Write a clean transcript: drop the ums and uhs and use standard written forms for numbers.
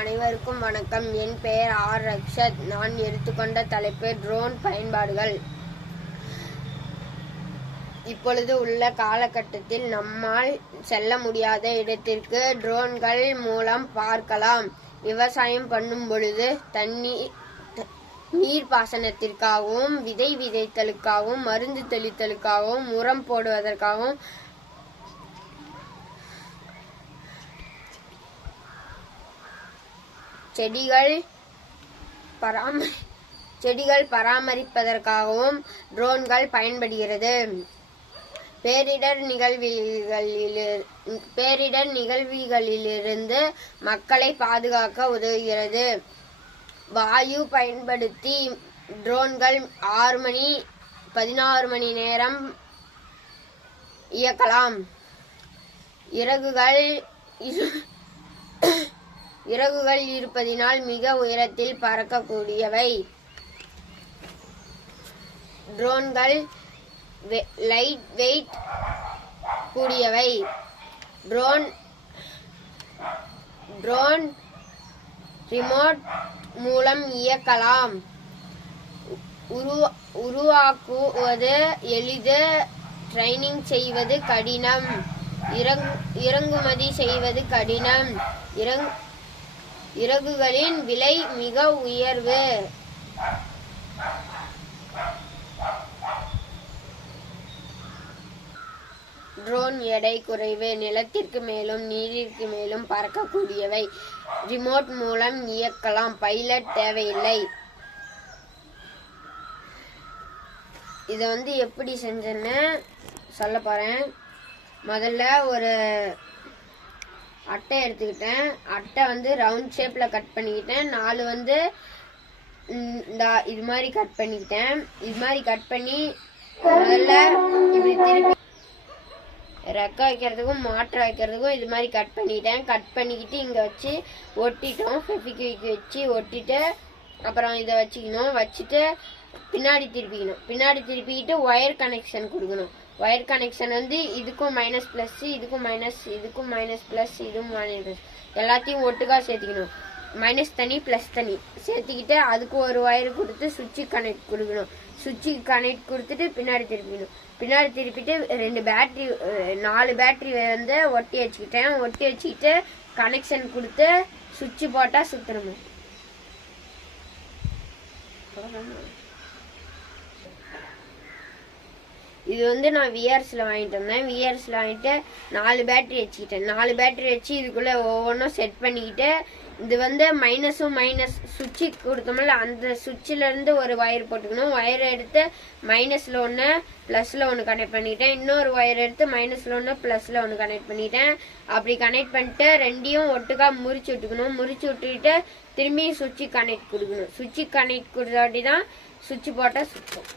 அனைவருக்கும் வணக்கம். என் பெயர் ஆர் ரக்ஷத். நான் எடுத்துக்கொண்ட தலைப்பு ட்ரோன் பயன்பாடுகள். இப்பொழுது உள்ள காலகட்டத்தில் நம்மால் செல்ல முடியாத இடத்திற்கு ட்ரோன்கள் மூலம் பார்க்கலாம். விவசாயம் பண்ணும் பொழுது நீர் பாசனத்திற்காகவும், விதை விதைத்தலுக்காகவும், மருந்து தெளித்தலுக்காகவும், உரம் போடுவதற்காகவும், செடிகள் பராமரிப்பதற்காகவும் ட்ரோன்கள் பயன்படுகிறது. பேரிடர் நிகழ்வுகளிலிருந்து மக்களை பாதுகாக்க உதவுகிறது. வாயு பயன்படுத்தி ட்ரோன்கள் 16 மணி நேரம் இயக்கலாம். இறகுகள் இருப்பதினால் மிக உயரத்தில் பறக்கக்கூடியவை. ட்ரோன்கள் லைட் வெயிட் கூடியவை. ட்ரோன் ரிமோட் மூலம் இயக்கலாம். உருவாக்குவது எளிது, ட்ரைனிங் செய்வது கடினம், இறக்குமதி செய்வது கடினம். இறகுகளின் விலை மிக உயர்வு. ட்ரோன் எடை குறைவு, நிலத்திற்கு மேலும் நீரிற்கு மேலும் பறக்கக்கூடியவை. ரிமோட் மூலம் இயக்கலாம், பைலட் தேவையில்லை. இதை எப்படி செஞ்சேன்னு சொல்ல போறேன். முதல்ல ஒரு அட்டை எடுத்துக்கிட்டேன். அட்டை ரவுண்ட் ஷேப்ல கட் பண்ணிக்கிட்டேன். 4 இது மாதிரி கட் பண்ணிக்கிட்டேன். இது மாதிரி கட் பண்ணி முதல்ல இப்படி திருப்பி ரெக்க வைக்கிறதுக்கும் மாற்ற வைக்கிறதுக்கும் இது மாதிரி கட் பண்ணிட்டேன். கட் பண்ணிக்கிட்டு இங்க வச்சு ஒட்டிட்டோம். ஃபெவிக்விக் வச்சு ஒட்டிட்டு அப்புறம் இதை வச்சுக்கணும். வச்சுட்டு பின்னாடி திருப்பிக்கிட்டு ஒயர் கனெக்ஷன் கொடுக்கணும். ஒயர் கனெக்ஷன் இதுக்கும் மைனஸ் பிளஸ், இதுக்கும் மைனஸ், இதுக்கும் மைனஸ் பிளஸ், இதுவும் மைனஸ் பிளஸ், எல்லாத்தையும் ஒட்டுக்கா சேர்த்துக்கணும். மைனஸ் தனி பிளஸ் தனி சேர்த்துக்கிட்டு அதுக்கு ஒரு ஒயர் கொடுத்து சுவிட்சு கனெக்ட் கொடுக்கணும். சுவிட்சு கனெக்ட் கொடுத்துட்டு பின்னாடி திருப்பிக்கணும். பின்னாடி திருப்பிட்டு 4 பேட்டரி ஒட்டி வச்சுக்கிட்டேன். ஒட்டி வச்சுக்கிட்டு கனெக்ஷன் கொடுத்து சுவிட்சு போட்டா சுத்தணும். இது நான் விஆர்ஸ்ல வாங்கிட்டு வந்தேன். விஆர்ஸ்ல வாங்கிட்டு 4 பேட்டரி வச்சுக்கிட்டேன். 4 பேட்டரி வச்சு இதுக்குள்ள ஒவ்வொன்றும் செட் பண்ணிக்கிட்டு இது மைனஸும் மைனஸ் சுவிட்சு கொடுத்தோம்ல, அந்த சுவிட்சில இருந்து ஒரு ஒயர் போட்டுக்கணும். ஒயர் எடுத்து மைனஸ்ல 1 பிளஸ்ல 1 கனெக்ட் பண்ணிட்டேன். இன்னொரு ஒயர் எடுத்து மைனஸ்ல 1 பிளஸ்ல 1 கனெக்ட் பண்ணிட்டேன். அப்படி கனெக்ட் பண்ணிட்டு ரெண்டையும் ஒட்டுக்கா முறிச்சு விட்டுக்கணும். முறிச்சு விட்டுக்கிட்டு திரும்பி சுவிட்சு கனெக்ட் கொடுக்கணும். சுவிட்சு கனெக்ட் கொடுத்தாட்டி தான் சுவிட்சு போட்டா சுத்தம்.